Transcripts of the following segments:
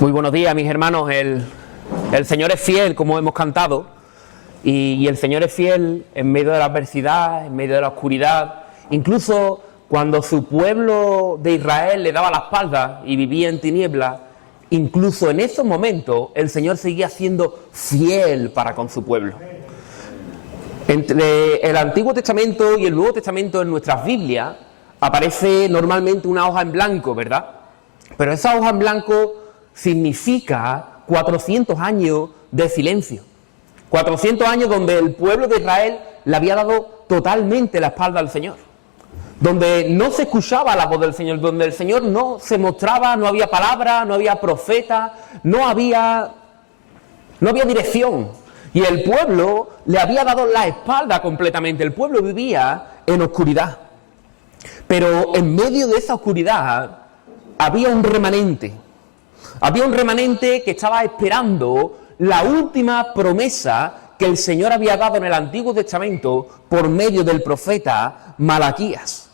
Muy buenos días, mis hermanos. El Señor es fiel, como hemos cantado, y el Señor es fiel en medio de la adversidad, en medio de la oscuridad, incluso cuando su pueblo de Israel le daba la espalda y vivía en tinieblas. Incluso en esos momentos el Señor seguía siendo fiel para con su pueblo. Entre el Antiguo Testamento y el Nuevo Testamento en nuestras Biblias aparece normalmente una hoja en blanco, ¿verdad? Pero esa hoja en blanco significa 400 años de silencio. 400 años donde el pueblo de Israel le había dado totalmente la espalda al Señor. Donde no se escuchaba la voz del Señor, donde el Señor no se mostraba, no había palabra, no había profeta, no había dirección. Y el pueblo le había dado la espalda completamente. El pueblo vivía en oscuridad. Pero en medio de esa oscuridad había un remanente. Había un remanente que estaba esperando la última promesa que el Señor había dado en el Antiguo Testamento por medio del profeta Malaquías.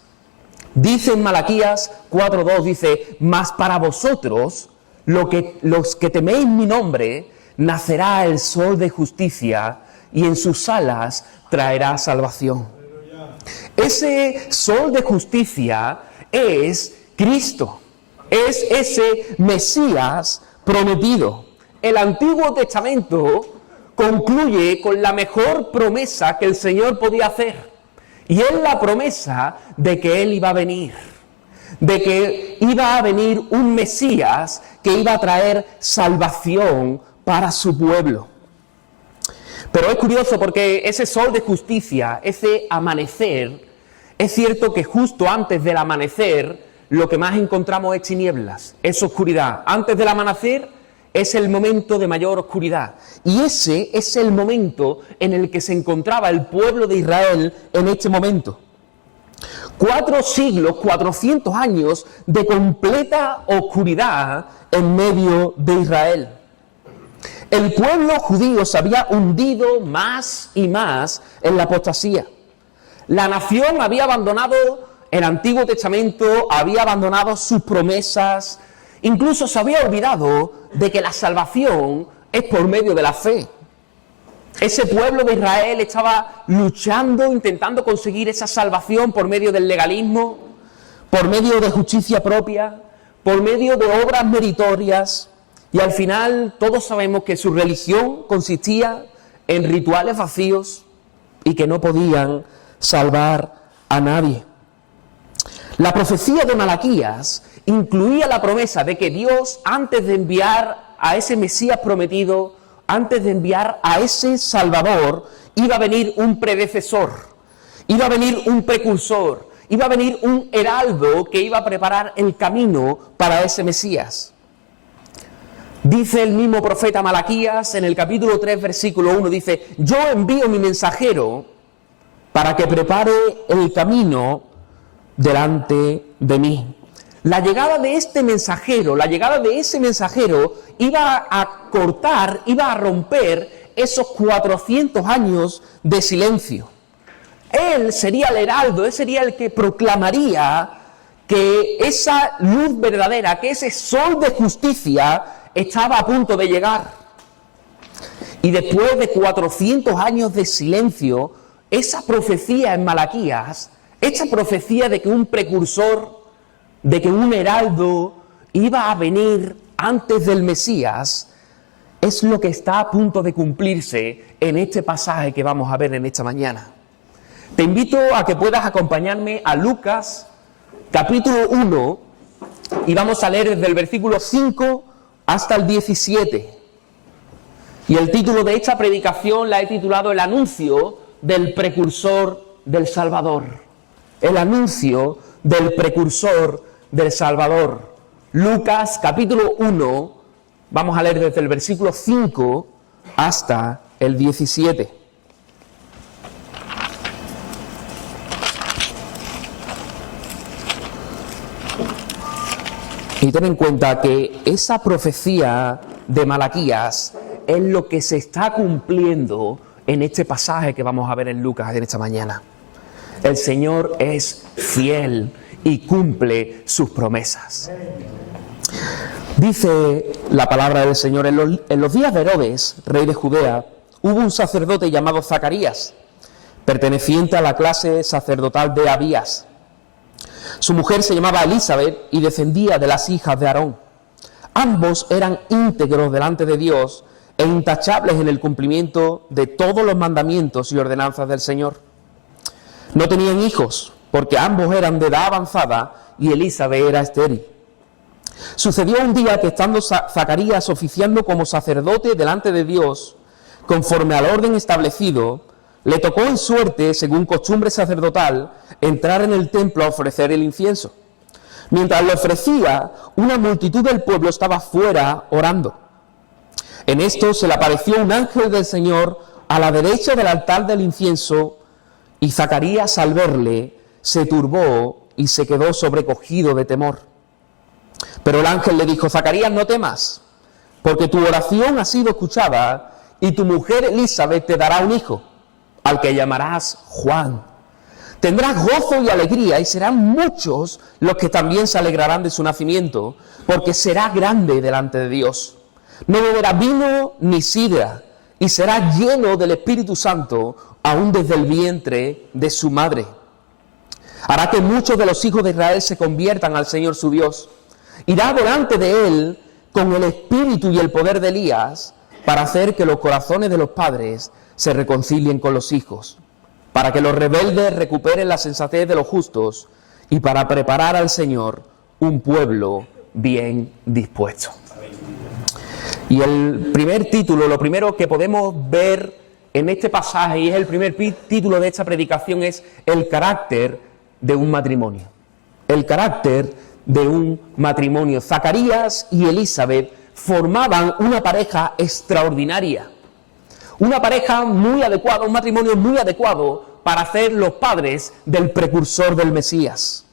Dice en Malaquías 4:2, dice: mas para vosotros, los que teméis mi nombre, nacerá el sol de justicia y en sus alas traerá salvación. Ese sol de justicia es Cristo, es ese Mesías prometido. El Antiguo Testamento concluye con la mejor promesa que el Señor podía hacer, y es la promesa de que Él iba a venir, de que iba a venir un Mesías que iba a traer salvación para su pueblo. Pero es curioso porque ese sol de justicia, ese amanecer, es cierto que justo antes del amanecer lo que más encontramos es tinieblas, es oscuridad. Antes del amanecer es el momento de mayor oscuridad. Y ese es el momento en el que se encontraba el pueblo de Israel en este momento. 4 siglos, 400 años de completa oscuridad en medio de Israel. El pueblo judío se había hundido más y más en la apostasía. La nación había abandonado el Antiguo Testamento, había abandonado sus promesas, incluso se había olvidado de que la salvación es por medio de la fe. Ese pueblo de Israel estaba luchando, intentando conseguir esa salvación por medio del legalismo, por medio de justicia propia, por medio de obras meritorias. Y al final todos sabemos que su religión consistía en rituales vacíos y que no podían salvar a nadie. La profecía de Malaquías incluía la promesa de que Dios, antes de enviar a ese Mesías prometido, antes de enviar a ese Salvador, iba a venir un predecesor, iba a venir un precursor, iba a venir un heraldo que iba a preparar el camino para ese Mesías. Dice el mismo profeta Malaquías en el capítulo 3, versículo 1, dice: yo envío mi mensajero para que prepare el camino delante de mí. La llegada de este mensajero, la llegada de ese mensajero iba a cortar, iba a romper esos 400 años de silencio. Él sería el heraldo, él sería el que proclamaría que esa luz verdadera, que ese sol de justicia estaba a punto de llegar. Y después de 400 años de silencio, esa profecía en Malaquías, esa profecía de que un precursor, de que un heraldo iba a venir antes del Mesías, es lo que está a punto de cumplirse en este pasaje que vamos a ver en esta mañana. Te invito a que puedas acompañarme a Lucas, capítulo 1, y vamos a leer desde el versículo 5 hasta el 17. Y el título de esta predicación la he titulado El anuncio del precursor del Salvador. El anuncio del precursor del Salvador. Lucas capítulo 1, vamos a leer desde el versículo 5 hasta el 17. Y ten en cuenta que esa profecía de Malaquías es lo que se está cumpliendo en este pasaje que vamos a ver en Lucas en esta mañana. El Señor es fiel y cumple sus promesas. Dice la palabra del Señor, en los días de Herodes, rey de Judea, hubo un sacerdote llamado Zacarías, perteneciente a la clase sacerdotal de Abías. Su mujer se llamaba Elizabeth y descendía de las hijas de Aarón. Ambos eran íntegros delante de Dios e intachables en el cumplimiento de todos los mandamientos y ordenanzas del Señor. No tenían hijos, porque ambos eran de edad avanzada y Elizabeth era estéril. Sucedió un día que, estando Zacarías oficiando como sacerdote delante de Dios, conforme al orden establecido, le tocó en suerte, según costumbre sacerdotal, entrar en el templo a ofrecer el incienso. Mientras lo ofrecía, una multitud del pueblo estaba fuera orando. En esto se le apareció un ángel del Señor a la derecha del altar del incienso, y Zacarías, al verle, se turbó y se quedó sobrecogido de temor. Pero el ángel le dijo: Zacarías, no temas, porque tu oración ha sido escuchada, y tu mujer Elizabeth te dará un hijo, al que llamarás Juan. Tendrás gozo y alegría, y serán muchos los que también se alegrarán de su nacimiento, porque será grande delante de Dios. No beberá vino ni sidra, y será lleno del Espíritu Santo, aún desde el vientre de su madre. Hará que muchos de los hijos de Israel se conviertan al Señor su Dios. Irá delante de él con el espíritu y el poder de Elías, para hacer que los corazones de los padres se reconcilien con los hijos, para que los rebeldes recuperen la sensatez de los justos, y para preparar al Señor un pueblo bien dispuesto. Y el primer título, lo primero que podemos ver en este pasaje, y es el primer título de esta predicación, es el carácter de un matrimonio. El carácter de un matrimonio. Zacarías y Elizabeth formaban una pareja extraordinaria. Una pareja muy adecuada, un matrimonio muy adecuado para ser los padres del precursor del Mesías.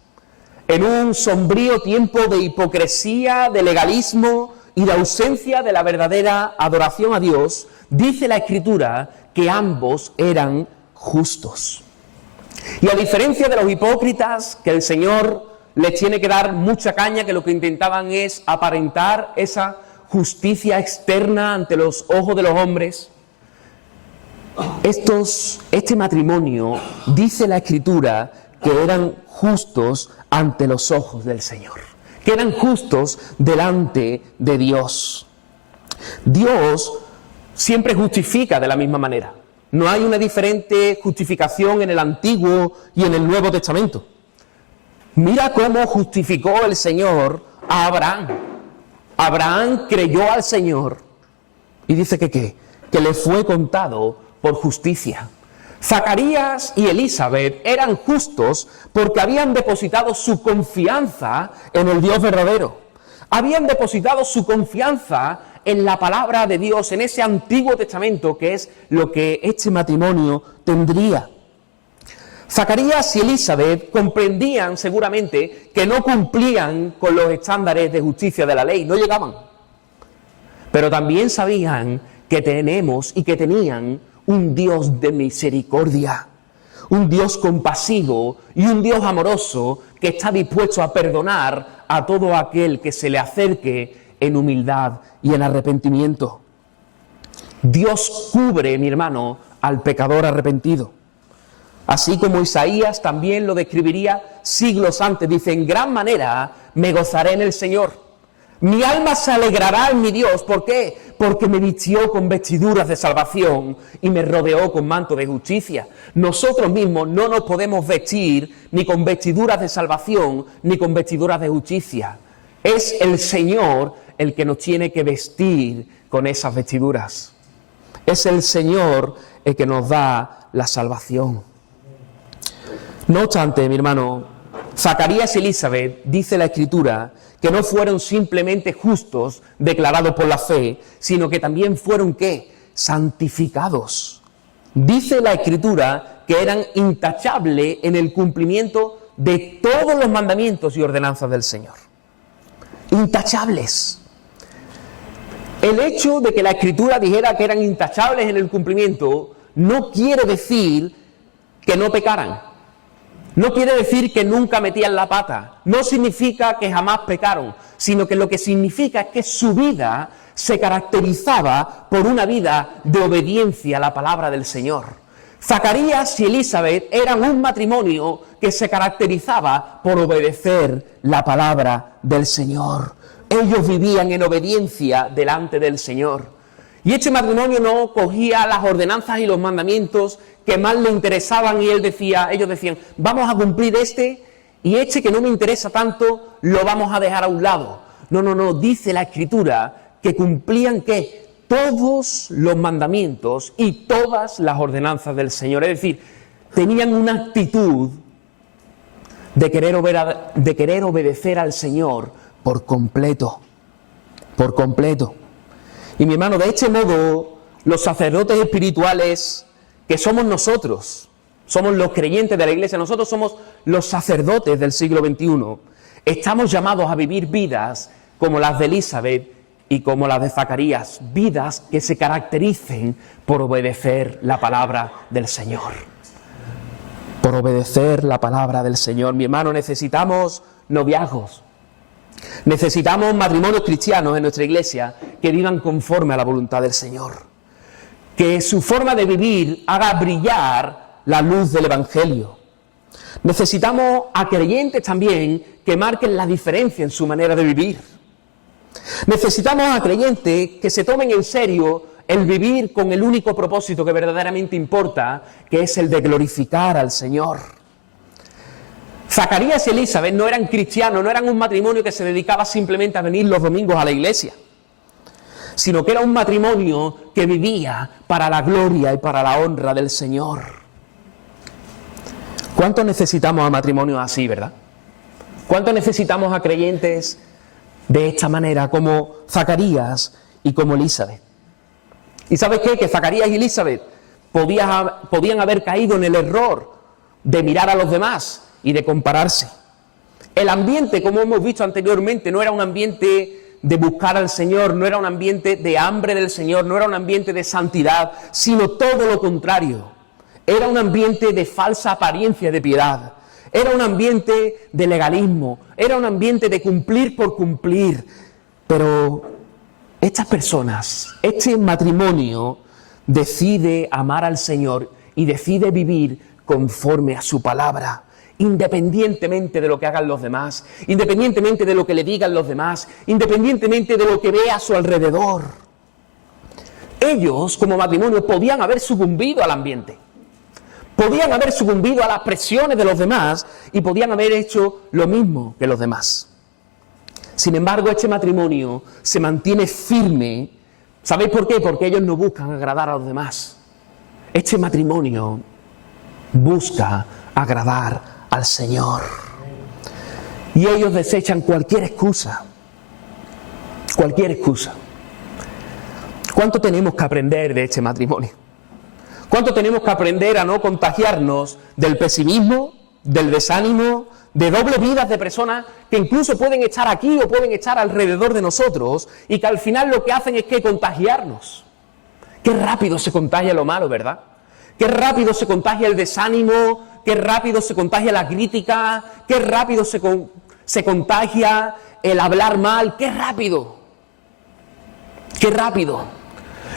En un sombrío tiempo de hipocresía, de legalismo y de ausencia de la verdadera adoración a Dios, dice la Escritura que ambos eran justos. Y a diferencia de los hipócritas, que el Señor les tiene que dar mucha caña, que lo que intentaban es aparentar esa justicia externa ante los ojos de los hombres, este matrimonio, dice la Escritura, que eran justos ante los ojos del Señor, que eran justos delante de Dios. Dios siempre justifica de la misma manera. No hay una diferente justificación en el Antiguo y en el Nuevo Testamento. Mira cómo justificó el Señor a Abraham. Abraham creyó al Señor y dice que le fue contado por justicia. Zacarías y Elizabeth eran justos porque habían depositado su confianza en el Dios verdadero. Habían depositado su confianza en la palabra de Dios, en ese Antiguo Testamento, que es lo que este matrimonio tendría. Zacarías y Elizabeth comprendían seguramente que no cumplían con los estándares de justicia de la ley, no llegaban. Pero también sabían que tenemos y que tenían un Dios de misericordia, un Dios compasivo y un Dios amoroso que está dispuesto a perdonar a todo aquel que se le acerque en humildad y en arrepentimiento. Dios cubre, mi hermano, al pecador arrepentido. Así como Isaías también lo describiría siglos antes, dice: en gran manera me gozaré en el Señor. Mi alma se alegrará en mi Dios. ¿Por qué? Porque me vistió con vestiduras de salvación y me rodeó con manto de justicia. Nosotros mismos no nos podemos vestir ni con vestiduras de salvación ni con vestiduras de justicia. Es el Señor el que nos tiene que vestir con esas vestiduras. Es el Señor el que nos da la salvación. No obstante, mi hermano, Zacarías y Elizabeth, dice la Escritura, que no fueron simplemente justos declarados por la fe, sino que también fueron, ¿qué? Santificados. Dice la Escritura que eran intachables en el cumplimiento de todos los mandamientos y ordenanzas del Señor. Intachables. El hecho de que la Escritura dijera que eran intachables en el cumplimiento no quiere decir que no pecaran. No quiere decir que nunca metían la pata, no significa que jamás pecaron, sino que lo que significa es que su vida se caracterizaba por una vida de obediencia a la palabra del Señor. Zacarías y Elizabeth eran un matrimonio que se caracterizaba por obedecer la palabra del Señor. Ellos vivían en obediencia delante del Señor. Y este matrimonio no cogía las ordenanzas y los mandamientos que más le interesaban y ellos decían, vamos a cumplir este y este que no me interesa tanto lo vamos a dejar a un lado. No, dice la Escritura que cumplían ¿qué? Todos los mandamientos y todas las ordenanzas del Señor. Es decir, tenían una actitud de querer obedecer al Señor por completo. Por completo. Y mi hermano, de este modo, los sacerdotes espirituales que somos nosotros, somos los creyentes de la Iglesia, nosotros somos los sacerdotes del siglo XXI, estamos llamados a vivir vidas como las de Elizabeth y como las de Zacarías, vidas que se caractericen por obedecer la palabra del Señor. Por obedecer la palabra del Señor. Mi hermano, necesitamos noviazgos. Necesitamos matrimonios cristianos en nuestra iglesia que vivan conforme a la voluntad del Señor. Que su forma de vivir haga brillar la luz del Evangelio. Necesitamos a creyentes también que marquen la diferencia en su manera de vivir. Necesitamos a creyentes que se tomen en serio el vivir con el único propósito que verdaderamente importa, que es el de glorificar al Señor. Zacarías y Elizabeth no eran cristianos, no eran un matrimonio que se dedicaba simplemente a venir los domingos a la iglesia, sino que era un matrimonio que vivía para la gloria y para la honra del Señor. ¿Cuánto necesitamos a matrimonios así, verdad? ¿Cuánto necesitamos a creyentes de esta manera, como Zacarías y como Elizabeth? ¿Y sabes qué? Que Zacarías y Elizabeth podían haber caído en el error de mirar a los demás y de compararse. El ambiente, como hemos visto anteriormente, no era un ambiente de buscar al Señor, no era un ambiente de hambre del Señor, no era un ambiente de santidad, sino todo lo contrario. Era un ambiente de falsa apariencia de piedad, era un ambiente de legalismo, era un ambiente de cumplir por cumplir. Pero estas personas, este matrimonio, decide amar al Señor y decide vivir conforme a su palabra, independientemente de lo que hagan los demás, independientemente de lo que le digan los demás, independientemente de lo que vea a su alrededor. Ellos, como matrimonio, podían haber sucumbido al ambiente, podían haber sucumbido a las presiones de los demás y podían haber hecho lo mismo que los demás. Sin embargo, este matrimonio se mantiene firme. ¿Sabéis por qué? Porque ellos no buscan agradar a los demás. Este matrimonio busca agradar al Señor. Y ellos desechan cualquier excusa. Cualquier excusa. ¿Cuánto tenemos que aprender de este matrimonio? ¿Cuánto tenemos que aprender a no contagiarnos del pesimismo, del desánimo, de doble vidas de personas que incluso pueden estar aquí o pueden estar alrededor de nosotros y que al final lo que hacen es que contagiarnos? Qué rápido se contagia lo malo, ¿verdad? Qué rápido se contagia el desánimo, qué rápido se contagia la crítica, qué rápido se contagia el hablar mal, qué rápido. Qué rápido.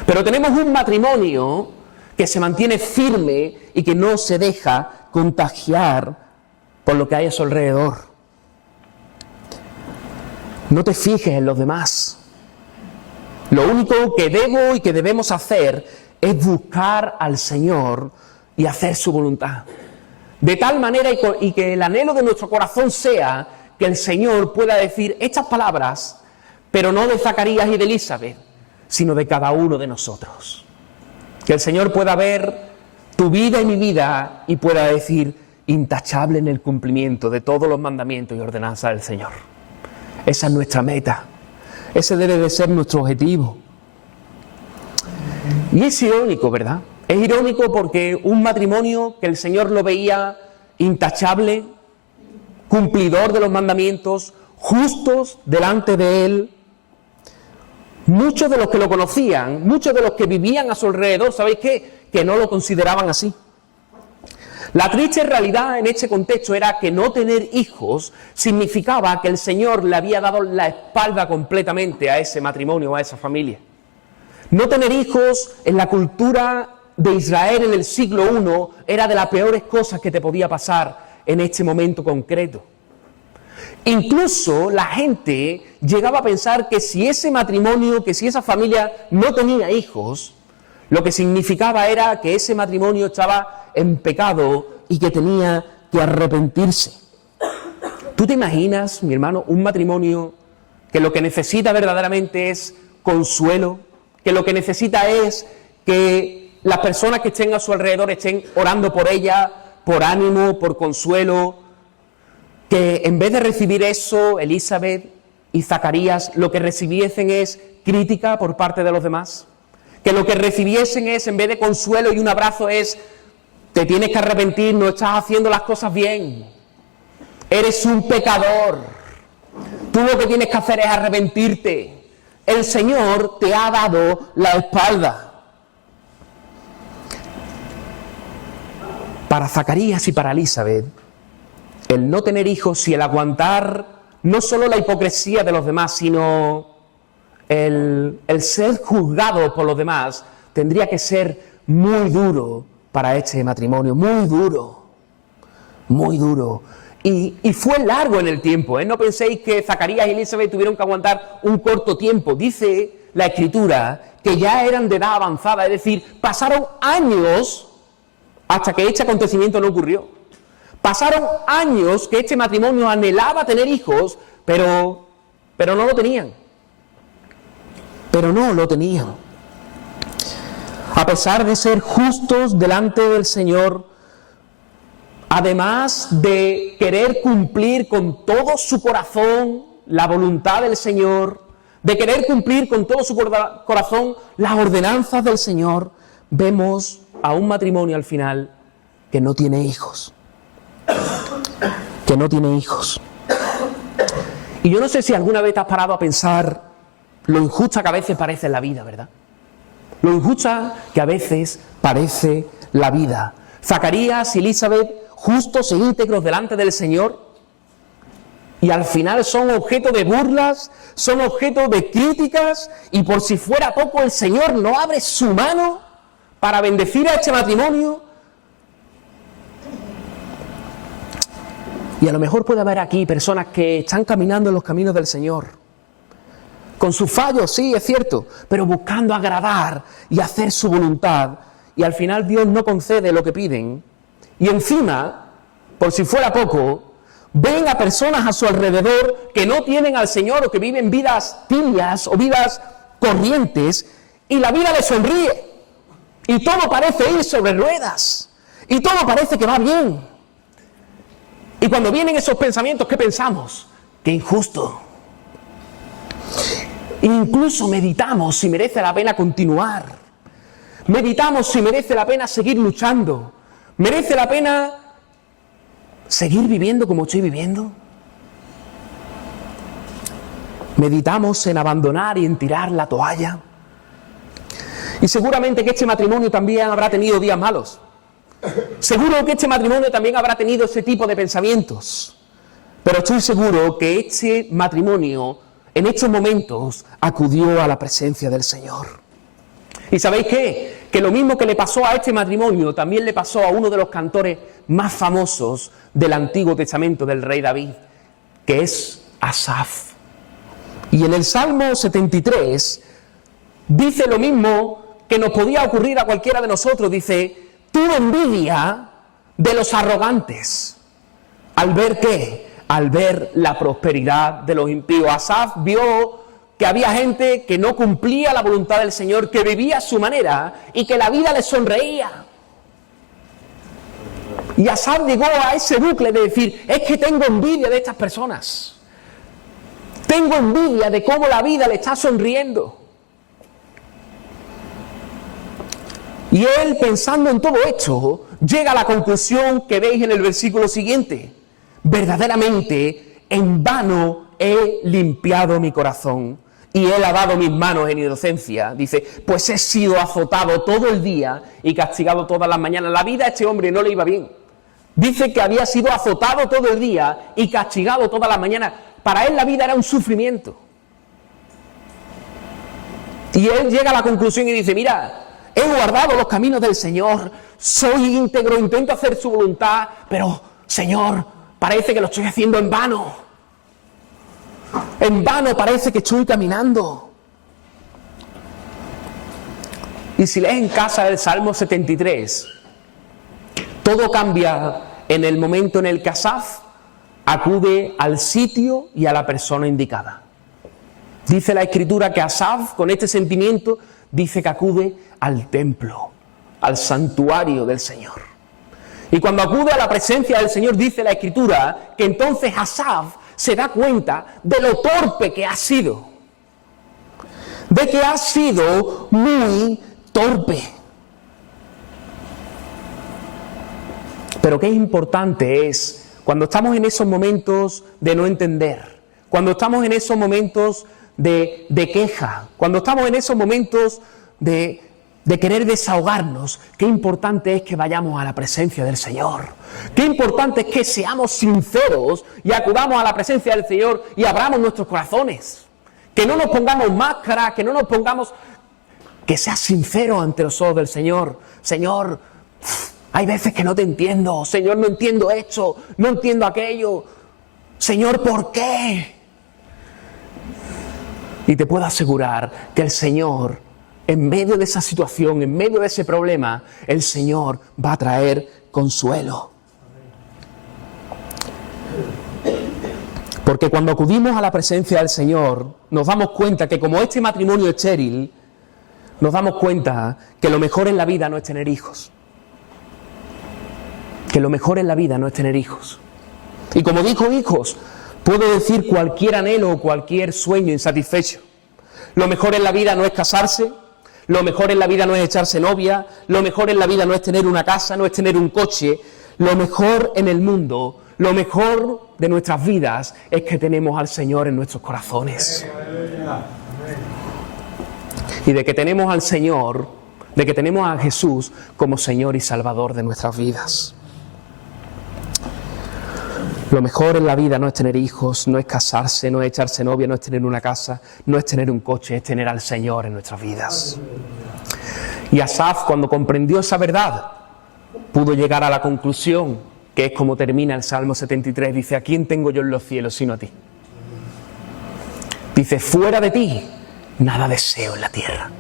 Pero tenemos un matrimonio que se mantiene firme y que no se deja contagiar por lo que hay a su alrededor. No te fijes en los demás. Lo único que debo y que debemos hacer es buscar al Señor y hacer su voluntad. De tal manera y que el anhelo de nuestro corazón sea que el Señor pueda decir estas palabras, pero no de Zacarías y de Elizabeth, sino de cada uno de nosotros. Que el Señor pueda ver tu vida y mi vida y pueda decir, intachable en el cumplimiento de todos los mandamientos y ordenanzas del Señor. Esa es nuestra meta. Ese debe de ser nuestro objetivo. Y es irónico, ¿verdad? Es irónico porque un matrimonio que el Señor lo veía intachable, cumplidor de los mandamientos, justos delante de Él, muchos de los que lo conocían, muchos de los que vivían a su alrededor, ¿sabéis qué? Que no lo consideraban así. La triste realidad en este contexto era que no tener hijos significaba que el Señor le había dado la espalda completamente a ese matrimonio, a esa familia. No tener hijos en la cultura de Israel en el siglo I era de las peores cosas que te podía pasar en este momento concreto. Incluso la gente llegaba a pensar que si ese matrimonio, que si esa familia no tenía hijos, lo que significaba era que ese matrimonio estaba en pecado y que tenía que arrepentirse. ¿Tú te imaginas, mi hermano, un matrimonio que lo que necesita verdaderamente es consuelo, que lo que necesita es que las personas que estén a su alrededor estén orando por ella, por ánimo, por consuelo, que en vez de recibir eso, Elizabeth y Zacarías lo que recibiesen es crítica por parte de los demás? Que lo que recibiesen es, en vez de consuelo y un abrazo, es: te tienes que arrepentir, no estás haciendo las cosas bien, eres un pecador, tú lo que tienes que hacer es arrepentirte, el Señor te ha dado la espalda. Para Zacarías y para Elizabeth, el no tener hijos y el aguantar no solo la hipocresía de los demás, sino el ser juzgado por los demás, tendría que ser muy duro para este matrimonio, muy duro, muy duro. Y fue largo en el tiempo, ¿eh? No penséis que Zacarías y Elizabeth tuvieron que aguantar un corto tiempo. Dice la Escritura que ya eran de edad avanzada, es decir, pasaron años hasta que este acontecimiento no ocurrió. Pasaron años que este matrimonio anhelaba tener hijos, pero no lo tenían. Pero no lo tenían. A pesar de ser justos delante del Señor, además de querer cumplir con todo su corazón la voluntad del Señor, de querer cumplir con todo su corazón las ordenanzas del Señor, vemos a un matrimonio al final que no tiene hijos. Que no tiene hijos. Y yo no sé si alguna vez te has parado a pensar lo injusta que a veces parece la vida, ¿verdad? Lo injusta que a veces parece la vida. Zacarías y Elizabeth, justos e íntegros delante del Señor, y al final son objeto de burlas, son objeto de críticas, y por si fuera poco el Señor no abre su mano para bendecir a este matrimonio. Y a lo mejor puede haber aquí personas que están caminando en los caminos del Señor, con sus fallos, sí, es cierto, pero buscando agradar y hacer su voluntad, y al final Dios no concede lo que piden, y encima, por si fuera poco, ven a personas a su alrededor que no tienen al Señor o que viven vidas tibias o vidas corrientes, y la vida les sonríe, y todo parece ir sobre ruedas, y todo parece que va bien. Y cuando vienen esos pensamientos, ¿qué pensamos? ¡Qué injusto! Incluso meditamos si merece la pena continuar. Meditamos si merece la pena seguir luchando. ¿Merece la pena seguir viviendo como estoy viviendo? Meditamos en abandonar y en tirar la toalla. Y seguramente que este matrimonio también habrá tenido días malos. Seguro que este matrimonio también habrá tenido ese tipo de pensamientos. Pero estoy seguro que este matrimonio en estos momentos acudió a la presencia del Señor. ¿Y sabéis qué? Que lo mismo que le pasó a este matrimonio también le pasó a uno de los cantores más famosos del Antiguo Testamento del rey David, que es Asaf. Y en el Salmo 73 dice lo mismo que nos podía ocurrir a cualquiera de nosotros. Dice: tuve envidia de los arrogantes. ¿Al ver qué? Al ver la prosperidad de los impíos. Asaf vio que había gente que no cumplía la voluntad del Señor, que vivía a su manera y que la vida les sonreía. Y Asaf llegó a ese bucle de decir: es que tengo envidia de estas personas. Tengo envidia de cómo la vida le está sonriendo. Y él, pensando en todo esto, llega a la conclusión que veis en el versículo siguiente: verdaderamente en vano he limpiado mi corazón y he lavado mis manos en inocencia. Dice: pues he sido azotado todo el día y castigado todas las mañanas. La vida a este hombre no le iba bien. Dice que había sido azotado todo el día y castigado toda la mañana. Para él la vida era un sufrimiento. Y él llega a la conclusión y dice, mira, he guardado los caminos del Señor, soy íntegro, intento hacer su voluntad, pero, Señor, parece que lo estoy haciendo en vano. En vano parece que estoy caminando. Y si lees en casa el Salmo 73, todo cambia en el momento en el que Asaf acude al sitio y a la persona indicada. Dice la Escritura que Asaf, con este sentimiento, dice que acude al templo, al santuario del Señor. Y cuando acude a la presencia del Señor, dice la Escritura que entonces Asaf se da cuenta de lo torpe que ha sido. De que ha sido muy torpe. Pero qué importante es cuando estamos en esos momentos de no entender, cuando estamos en esos momentos de queja, cuando estamos en esos momentos de querer desahogarnos, qué importante es que vayamos a la presencia del Señor. Qué importante es que seamos sinceros y acudamos a la presencia del Señor y abramos nuestros corazones. Que no nos pongamos máscara, que no nos pongamos... Que seas sincero ante los ojos del Señor. Señor, hay veces que no te entiendo. Señor, no entiendo esto, no entiendo aquello. Señor, ¿por qué? Y te puedo asegurar que el Señor, en medio de esa situación, en medio de ese problema, el Señor va a traer consuelo. Porque cuando acudimos a la presencia del Señor, nos damos cuenta que como este matrimonio estéril, nos damos cuenta que lo mejor en la vida no es tener hijos. Que lo mejor en la vida no es tener hijos. Y como dijo hijos, puedo decir cualquier anhelo o cualquier sueño insatisfecho. Lo mejor en la vida no es casarse, lo mejor en la vida no es echarse novia, lo mejor en la vida no es tener una casa, no es tener un coche. Lo mejor en el mundo, lo mejor de nuestras vidas es que tenemos al Señor en nuestros corazones. Y de que tenemos al Señor, de que tenemos a Jesús como Señor y Salvador de nuestras vidas. Lo mejor en la vida no es tener hijos, no es casarse, no es echarse novia, no es tener una casa, no es tener un coche, es tener al Señor en nuestras vidas. Y Asaf, cuando comprendió esa verdad, pudo llegar a la conclusión, que es como termina el Salmo 73, dice, ¿a quién tengo yo en los cielos sino a ti? Dice, fuera de ti, nada deseo en la tierra.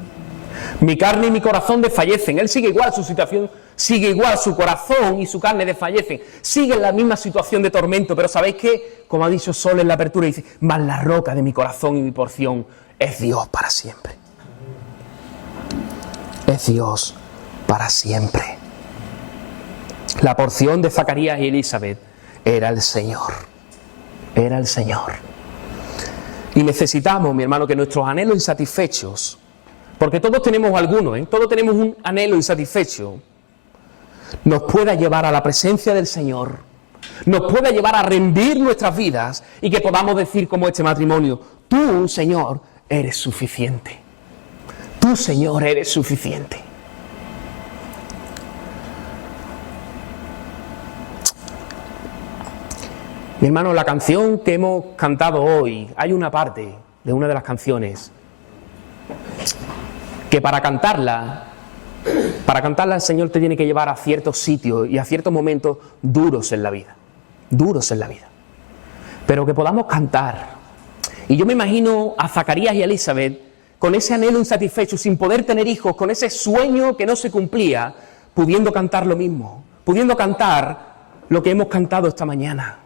Mi carne y mi corazón desfallecen. Él sigue igual, su situación sigue igual, su corazón y su carne desfallecen. Sigue en la misma situación de tormento, pero ¿sabéis qué? Como ha dicho Sol en la apertura, dice, mas la roca de mi corazón y mi porción es Dios para siempre. Es Dios para siempre. La porción de Zacarías y Elizabeth era el Señor. Era el Señor. Y necesitamos, mi hermano, que nuestros anhelos insatisfechos, porque todos tenemos algunos, todos tenemos un anhelo insatisfecho, nos pueda llevar a la presencia del Señor, nos pueda llevar a rendir nuestras vidas y que podamos decir como este matrimonio, tú, Señor, eres suficiente. Tú, Señor, eres suficiente. Mi hermano, la canción que hemos cantado hoy, hay una parte de una de las canciones que para cantarla el Señor te tiene que llevar a ciertos sitios y a ciertos momentos duros en la vida. Duros en la vida. Pero que podamos cantar. Y yo me imagino a Zacarías y a Elizabeth con ese anhelo insatisfecho, sin poder tener hijos, con ese sueño que no se cumplía, pudiendo cantar lo mismo, pudiendo cantar lo que hemos cantado esta mañana.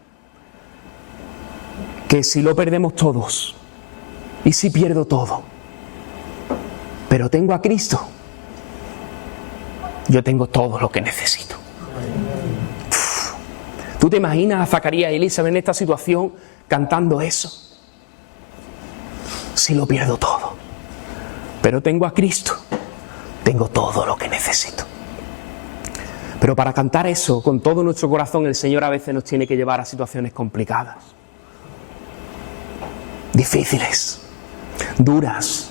Que si lo perdemos todos, y si pierdo todo, pero tengo a Cristo, yo tengo todo lo que necesito. ¿Tú te imaginas a Zacarías y Elizabeth en esta situación cantando eso? Si lo pierdo todo, pero tengo a Cristo, tengo todo lo que necesito. Pero para cantar eso con todo nuestro corazón, el Señor a veces nos tiene que llevar a situaciones complicadas, difíciles, duras.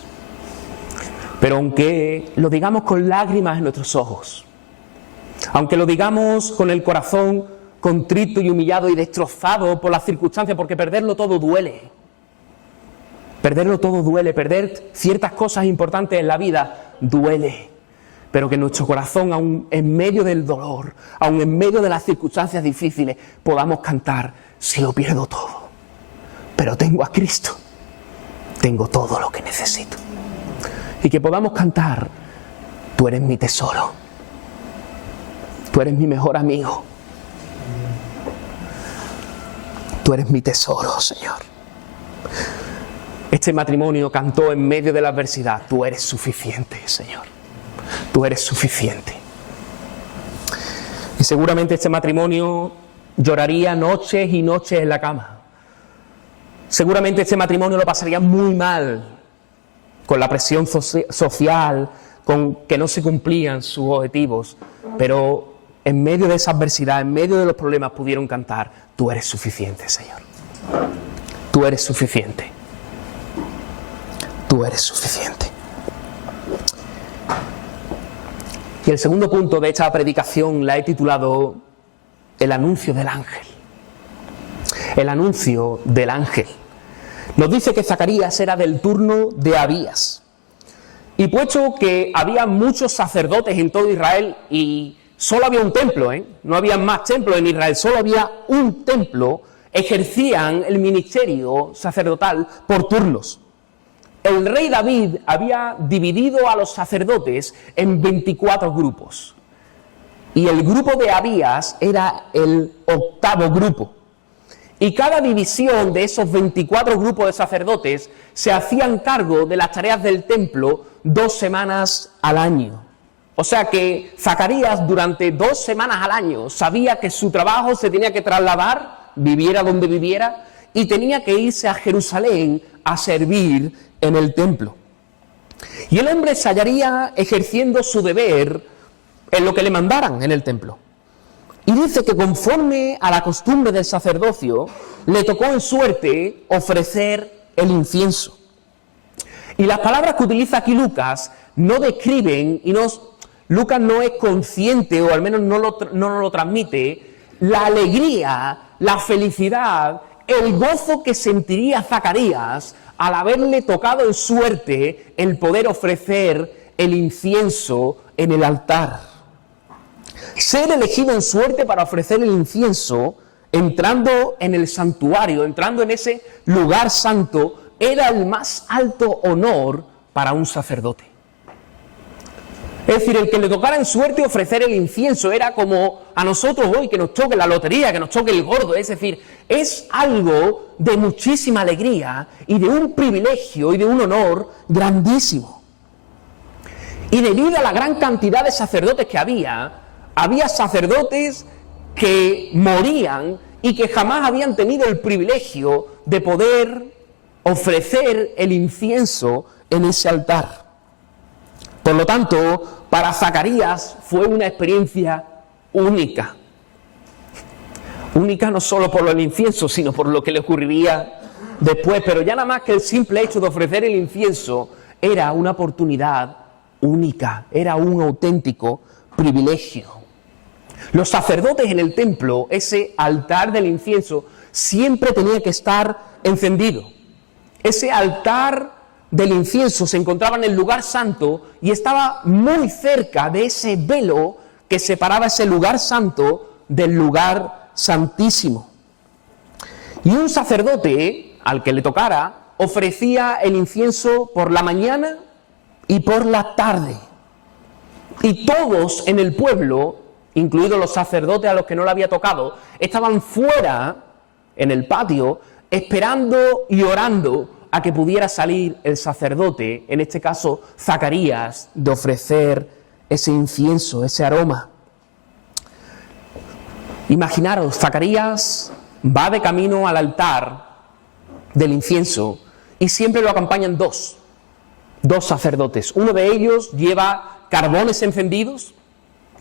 Pero aunque lo digamos con lágrimas en nuestros ojos, aunque lo digamos con el corazón contrito y humillado y destrozado por las circunstancias, porque perderlo todo duele. Perderlo todo duele, perder ciertas cosas importantes en la vida duele. Pero que nuestro corazón, aun en medio del dolor, aun en medio de las circunstancias difíciles, podamos cantar: si lo pierdo todo, pero tengo a Cristo, tengo todo lo que necesito. Y que podamos cantar: tú eres mi tesoro, tú eres mi mejor amigo, tú eres mi tesoro, Señor. Este matrimonio cantó en medio de la adversidad: tú eres suficiente, Señor, tú eres suficiente. Y seguramente este matrimonio lloraría noches y noches en la cama. Seguramente este matrimonio lo pasaría muy mal con la presión social, con que no se cumplían sus objetivos, pero en medio de esa adversidad, en medio de los problemas, pudieron cantar: tú eres suficiente, Señor, tú eres suficiente, tú eres suficiente. Y el segundo punto de esta predicación la he titulado el anuncio del ángel. El anuncio del ángel. Nos dice que Zacarías era del turno de Abías. Y puesto que había muchos sacerdotes en todo Israel y solo había un templo, no había más templos en Israel, solo había un templo, ejercían el ministerio sacerdotal por turnos. El rey David había dividido a los sacerdotes en 24 grupos. Y el grupo de Abías era el 8º grupo. Y cada división de esos 24 grupos de sacerdotes se hacían cargo de las tareas del templo 2 semanas al año. O sea que Zacarías durante 2 semanas al año sabía que su trabajo se tenía que trasladar, viviera donde viviera, y tenía que irse a Jerusalén a servir en el templo. Y el hombre se hallaría ejerciendo su deber en lo que le mandaran en el templo. Y dice que conforme a la costumbre del sacerdocio, le tocó en suerte ofrecer el incienso. Y las palabras que utiliza aquí Lucas no describen, Lucas no es consciente, o al menos no nos lo transmite, la alegría, la felicidad, el gozo que sentiría Zacarías al haberle tocado en suerte el poder ofrecer el incienso en el altar. Ser elegido en suerte para ofrecer el incienso, entrando en el santuario, entrando en ese lugar santo, era el más alto honor para un sacerdote. Es decir, el que le tocara en suerte ofrecer el incienso era como a nosotros hoy que nos toque la lotería, que nos toque el gordo. Es decir, es algo de muchísima alegría y de un privilegio y de un honor grandísimo. Y debido a la gran cantidad de sacerdotes que había sacerdotes que morían y que jamás habían tenido el privilegio de poder ofrecer el incienso en ese altar. Por lo tanto, para Zacarías fue una experiencia única. Única no solo por el incienso, sino por lo que le ocurriría después. Pero ya nada más que el simple hecho de ofrecer el incienso era una oportunidad única, era un auténtico privilegio. Los sacerdotes en el templo, ese altar del incienso, siempre tenía que estar encendido. Ese altar del incienso se encontraba en el lugar santo y estaba muy cerca de ese velo que separaba ese lugar santo del lugar santísimo. Y un sacerdote, al que le tocara, ofrecía el incienso por la mañana y por la tarde. Y todos en el pueblo, incluidos los sacerdotes a los que no le había tocado, estaban fuera, en el patio, esperando y orando a que pudiera salir el sacerdote, en este caso Zacarías, de ofrecer ese incienso, ese aroma. Imaginaros, Zacarías va de camino al altar del incienso y siempre lo acompañan dos sacerdotes. Uno de ellos lleva carbones encendidos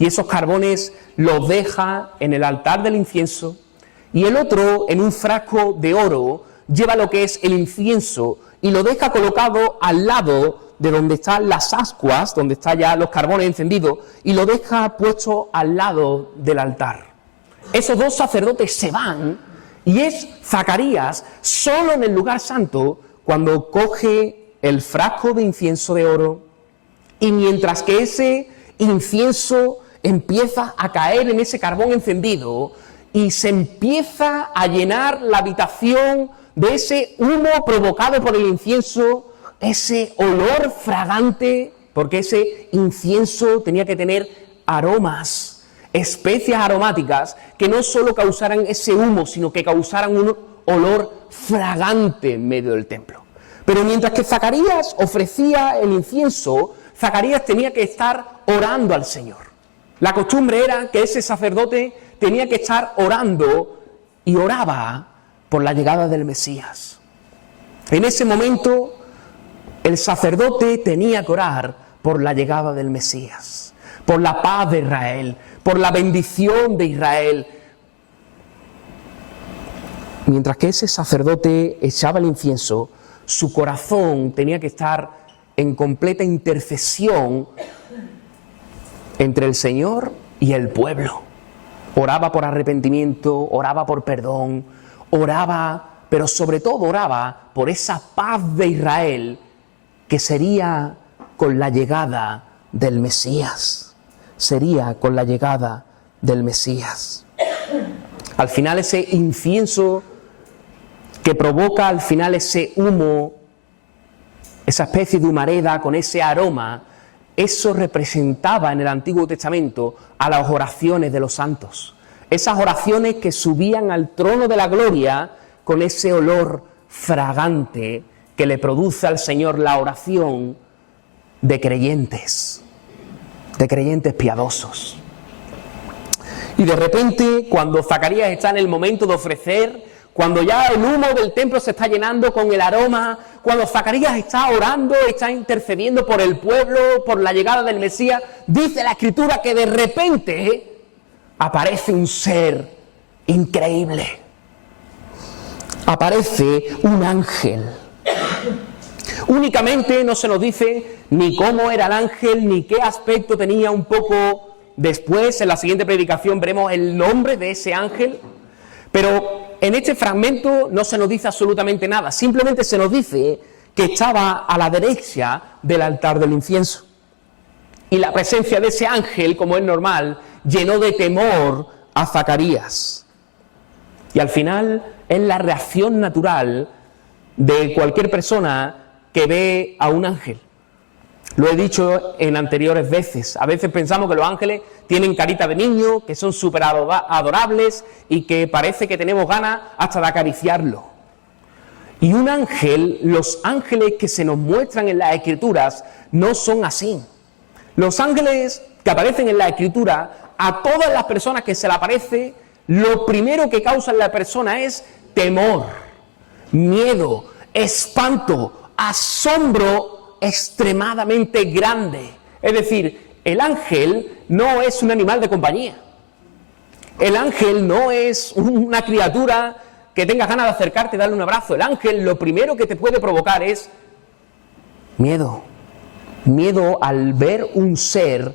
y esos carbones los deja en el altar del incienso, y el otro, en un frasco de oro, lleva lo que es el incienso y lo deja colocado al lado de donde están las ascuas, donde están ya los carbones encendidos, y lo deja puesto al lado del altar. esos dos sacerdotes se van y es Zacarías solo en el lugar santo cuando coge el frasco de incienso de oro y mientras que ese incienso empieza a caer en ese carbón encendido y se empieza a llenar la habitación de ese humo provocado por el incienso, ese olor fragante, porque ese incienso tenía que tener aromas, especias aromáticas que no solo causaran ese humo, sino que causaran un olor fragante en medio del templo. Pero mientras que Zacarías ofrecía el incienso, Zacarías tenía que estar orando al Señor. La costumbre era que ese sacerdote tenía que estar orando y oraba por la llegada del Mesías. En ese momento, el sacerdote tenía que orar por la llegada del Mesías, por la paz de Israel, por la bendición de Israel. Mientras que ese sacerdote echaba el incienso, su corazón tenía que estar en completa intercesión entre el Señor y el pueblo. Oraba por arrepentimiento, oraba por perdón, oraba, pero sobre todo oraba por esa paz de Israel que sería con la llegada del Mesías. Sería con la llegada del Mesías. Al final ese incienso que provoca al final ese humo, esa especie de humareda con ese aroma, eso representaba en el Antiguo Testamento a las oraciones de los santos. Esas oraciones que subían al trono de la gloria con ese olor fragante que le produce al Señor la oración de creyentes piadosos. Y de repente, cuando Zacarías está en el momento de ofrecer, cuando ya el humo del templo se está llenando con el aroma, cuando Zacarías está orando, está intercediendo por el pueblo, por la llegada del Mesías, dice la Escritura que de repente aparece un ser increíble. Aparece un ángel. Únicamente no se nos dice ni cómo era el ángel, ni qué aspecto tenía. Un poco después, en la siguiente predicación, veremos el nombre de ese ángel, pero en este fragmento no se nos dice absolutamente nada, simplemente se nos dice que estaba a la derecha del altar del incienso. Y la presencia de ese ángel, como es normal, llenó de temor a Zacarías. Y al final es la reacción natural de cualquier persona que ve a un ángel. Lo he dicho en anteriores veces. A veces pensamos que los ángeles tienen carita de niño, que son súper adorables y que parece que tenemos ganas hasta de acariciarlo. Y un ángel, los ángeles que se nos muestran en las Escrituras, no son así. Los ángeles que aparecen en la Escritura, a todas las personas que se le aparece, lo primero que causa en la persona es temor, miedo, espanto, asombro extremadamente grande. Es decir, el ángel no es un animal de compañía. El ángel no es una criatura que tengas ganas de acercarte y darle un abrazo. El ángel lo primero que te puede provocar es miedo. Miedo al ver un ser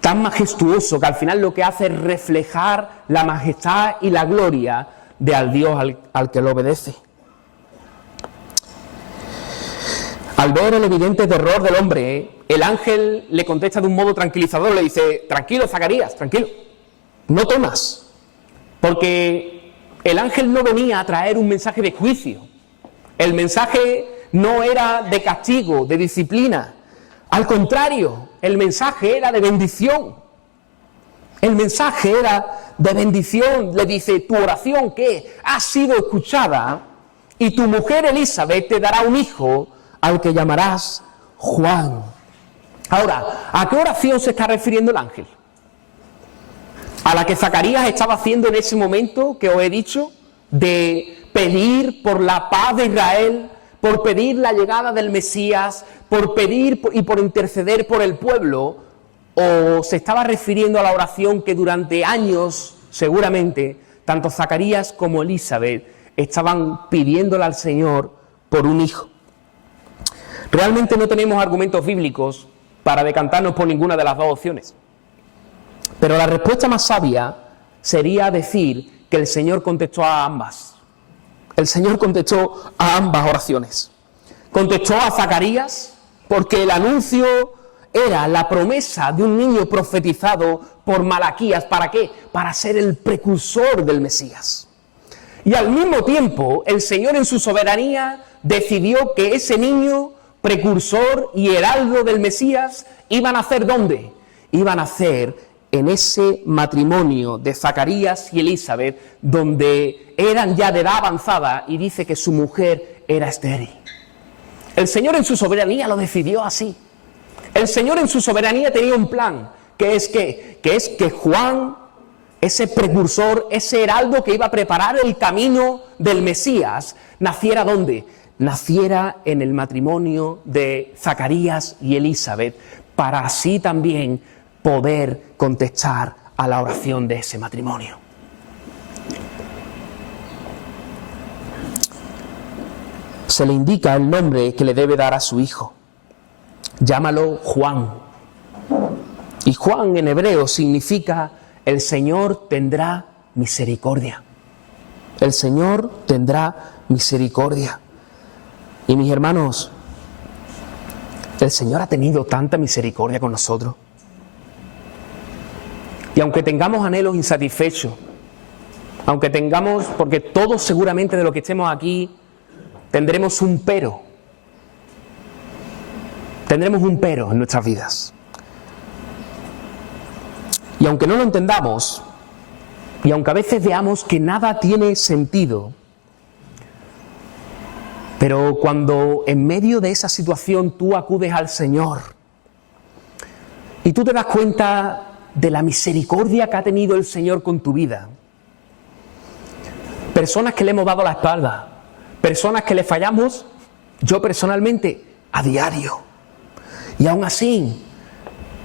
tan majestuoso que al final lo que hace es reflejar la majestad y la gloria de al Dios al que lo obedece. Al ver el evidente terror del hombre, el ángel le contesta de un modo tranquilizador, le dice: tranquilo, Zacarías, tranquilo, no temas, porque el ángel no venía a traer un mensaje de juicio, el mensaje no era de castigo, de disciplina, al contrario, el mensaje era de bendición, el mensaje era de bendición. Le dice: tu oración que ha sido escuchada y tu mujer Elizabeth te dará un hijo al que llamarás Juan. Ahora, ¿a qué oración se está refiriendo el ángel? ¿A la que Zacarías estaba haciendo en ese momento que os he dicho? De pedir por la paz de Israel, por pedir la llegada del Mesías, por pedir y por interceder por el pueblo, o se estaba refiriendo a la oración que durante años, seguramente, tanto Zacarías como Elizabeth estaban pidiéndole al Señor por un hijo. Realmente no tenemos argumentos bíblicos para decantarnos por ninguna de las dos opciones, pero la respuesta más sabia sería decir que el Señor contestó a ambas. El Señor contestó a ambas oraciones. Contestó a Zacarías porque el anuncio era la promesa de un niño profetizado por Malaquías. ¿Para qué? Para ser el precursor del Mesías. Y al mismo tiempo, el Señor en su soberanía decidió que ese niño precursor y heraldo del Mesías iba a nacer ¿dónde? Iba a nacer en ese matrimonio de Zacarías y Elizabeth, donde eran ya de edad avanzada, y dice que su mujer era estéril. El Señor en su soberanía lo decidió así. El Señor en su soberanía tenía un plan, que es que Juan, ese precursor, ese heraldo que iba a preparar el camino del Mesías, naciera ¿dónde? Naciera en el matrimonio de Zacarías y Elizabeth, para así también poder contestar a la oración de ese matrimonio. Se le indica el nombre que le debe dar a su hijo. Llámalo Juan. Y Juan en hebreo significa el Señor tendrá misericordia. El Señor tendrá misericordia. Y mis hermanos, el Señor ha tenido tanta misericordia con nosotros. Y aunque tengamos anhelos insatisfechos, aunque tengamos, porque todos seguramente de los que estemos aquí tendremos un pero. Tendremos un pero en nuestras vidas. Y aunque no lo entendamos, y aunque a veces veamos que nada tiene sentido, pero cuando en medio de esa situación tú acudes al Señor y tú te das cuenta de la misericordia que ha tenido el Señor con tu vida, personas que le hemos dado la espalda, personas que le fallamos, yo personalmente, a diario, y aún así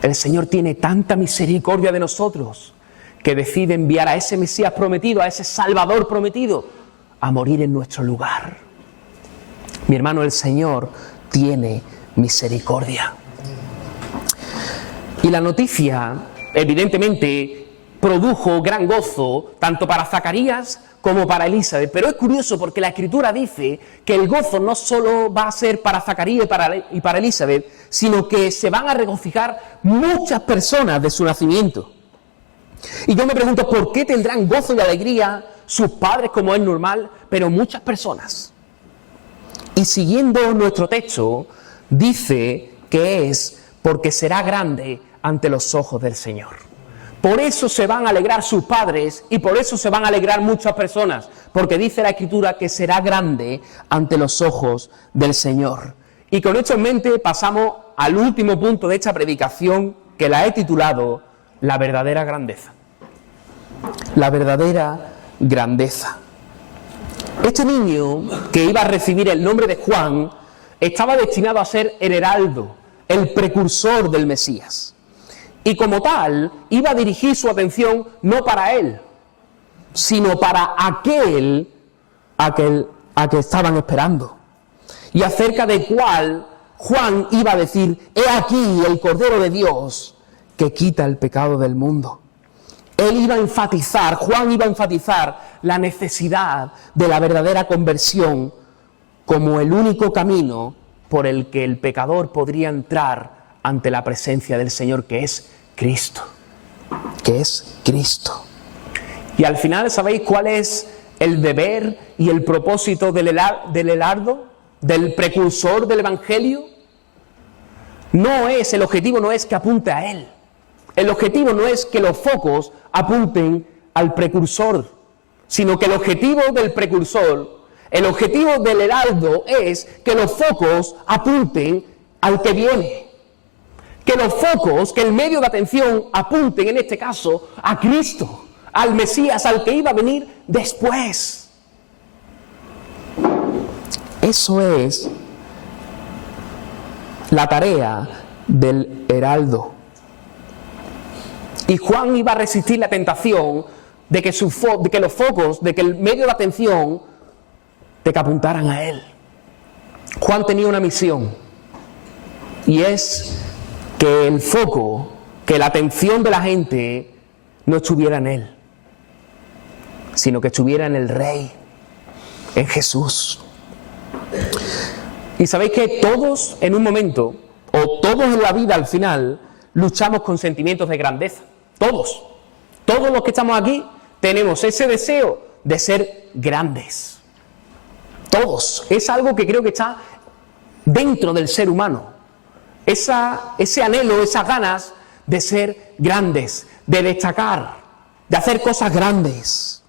el Señor tiene tanta misericordia de nosotros que decide enviar a ese Mesías prometido, a ese Salvador prometido, a morir en nuestro lugar. Mi hermano, el Señor tiene misericordia. Y la noticia, evidentemente, produjo gran gozo tanto para Zacarías como para Elizabeth. Pero es curioso porque la Escritura dice que el gozo no solo va a ser para Zacarías y para Elizabeth, sino que se van a regocijar muchas personas de su nacimiento. Y yo me pregunto, ¿por qué tendrán gozo y alegría sus padres como es normal, pero muchas personas? Y siguiendo nuestro texto, dice que es porque será grande ante los ojos del Señor. Por eso se van a alegrar sus padres y por eso se van a alegrar muchas personas, porque dice la Escritura que será grande ante los ojos del Señor. Y con esto en mente pasamos al último punto de esta predicación, que la he titulado La verdadera grandeza. La verdadera grandeza. Este niño que iba a recibir el nombre de Juan estaba destinado a ser el heraldo, el precursor del Mesías. Y como tal, iba a dirigir su atención no para él, sino para aquel a que estaban esperando. Y acerca de cuál Juan iba a decir, he aquí el Cordero de Dios que quita el pecado del mundo. Juan iba a enfatizar la necesidad de la verdadera conversión como el único camino por el que el pecador podría entrar ante la presencia del Señor, que es Cristo. Que es Cristo. Y al final, ¿sabéis cuál es el deber y el propósito del heraldo, del precursor del Evangelio? El objetivo no es que apunte a Él. El objetivo no es que los focos apunten al precursor, sino que el objetivo del precursor, el objetivo del heraldo es que los focos apunten al que viene. Que los focos, que el medio de atención apunten en este caso a Cristo, al Mesías, al que iba a venir después. Eso es la tarea del heraldo. Y Juan iba a resistir la tentación de que los focos, de que el medio de atención, de que apuntaran a él. Juan tenía una misión, y es que el foco, que la atención de la gente no estuviera en él. sino que estuviera en el Rey, en Jesús. Y sabéis que todos en un momento, o todos en la vida al final, luchamos con sentimientos de grandeza. Todos los que estamos aquí tenemos ese deseo de ser grandes. Todos. Es algo que creo que está dentro del ser humano. Ese anhelo, esas ganas de ser grandes, de destacar, de hacer cosas grandes.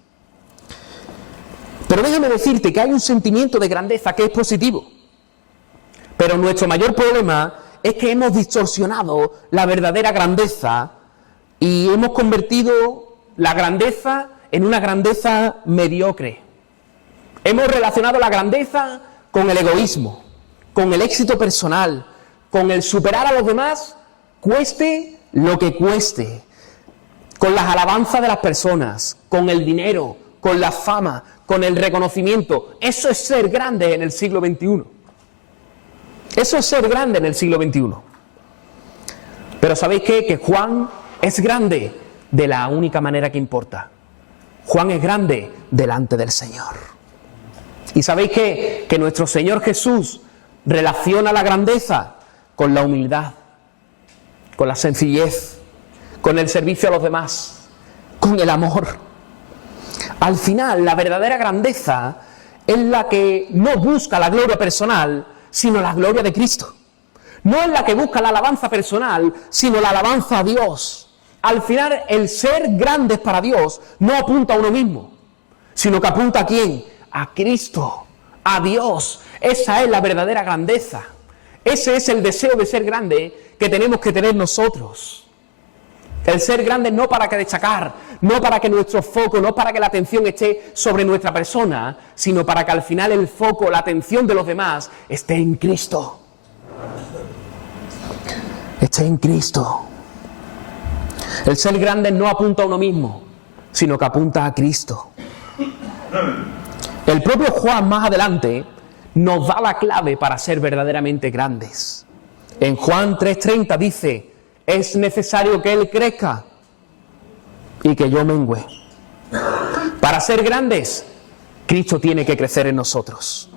Pero déjame decirte que hay un sentimiento de grandeza que es positivo. Pero nuestro mayor problema es que hemos distorsionado la verdadera grandeza y hemos convertido la grandeza en una grandeza mediocre. Hemos relacionado la grandeza con el egoísmo, con el éxito personal, con el superar a los demás, cueste lo que cueste, con las alabanzas de las personas, con el dinero, con la fama, con el reconocimiento. Eso es ser grande en el siglo XXI. Eso es ser grande en el siglo XXI. Pero ¿sabéis qué? Que Juan es grande de la única manera que importa. Juan es grande delante del Señor. ¿Y sabéis qué? Que nuestro Señor Jesús relaciona la grandeza con la humildad, con la sencillez, con el servicio a los demás, con el amor. Al final, la verdadera grandeza es la que no busca la gloria personal, sino la gloria de Cristo. No es la que busca la alabanza personal, sino la alabanza a Dios. Al final, el ser grandes para Dios no apunta a uno mismo, sino que apunta ¿a quién? A Cristo, a Dios. Esa es la verdadera grandeza. Ese es el deseo de ser grande que tenemos que tener nosotros. El ser grande no para que destacar, no para que nuestro foco, no para que la atención esté sobre nuestra persona, sino para que al final el foco, la atención de los demás esté en Cristo. Esté en Cristo. El ser grande no apunta a uno mismo, sino que apunta a Cristo. El propio Juan más adelante nos da la clave para ser verdaderamente grandes. En Juan 3:30 dice: es necesario que Él crezca y que yo mengüe. Para ser grandes, Cristo tiene que crecer en nosotros.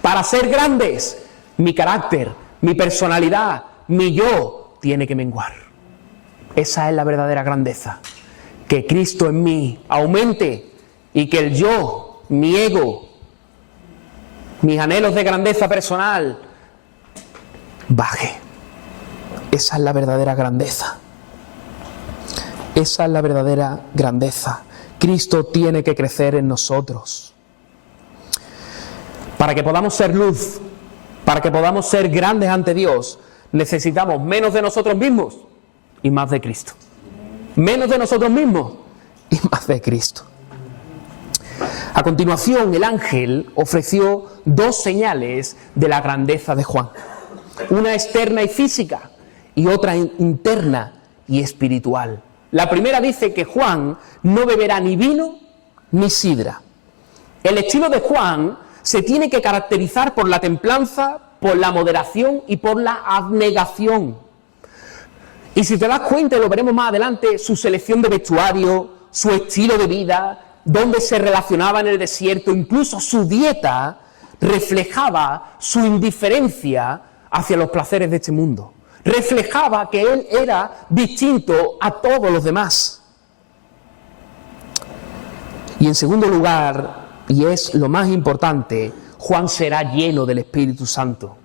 Para ser grandes, mi carácter, mi personalidad, mi yo, tiene que menguar. Esa es la verdadera grandeza. Que Cristo en mí aumente y que el yo, mi ego, mis anhelos de grandeza personal, baje. Esa es la verdadera grandeza. Esa es la verdadera grandeza. Cristo tiene que crecer en nosotros. Para que podamos ser luz, para que podamos ser grandes ante Dios, necesitamos menos de nosotros mismos y más de Cristo. Menos de nosotros mismos y más de Cristo. A continuación, el ángel ofreció dos señales de la grandeza de Juan. Una externa y física y otra interna y espiritual. La primera dice que Juan no beberá ni vino ni sidra. El estilo de Juan se tiene que caracterizar por la templanza, por la moderación y por la abnegación. Y si te das cuenta, y lo veremos más adelante, su selección de vestuario, su estilo de vida, dónde se relacionaba en el desierto, incluso su dieta, reflejaba su indiferencia hacia los placeres de este mundo. Reflejaba que él era distinto a todos los demás. Y en segundo lugar, y es lo más importante, Juan será lleno del Espíritu Santo.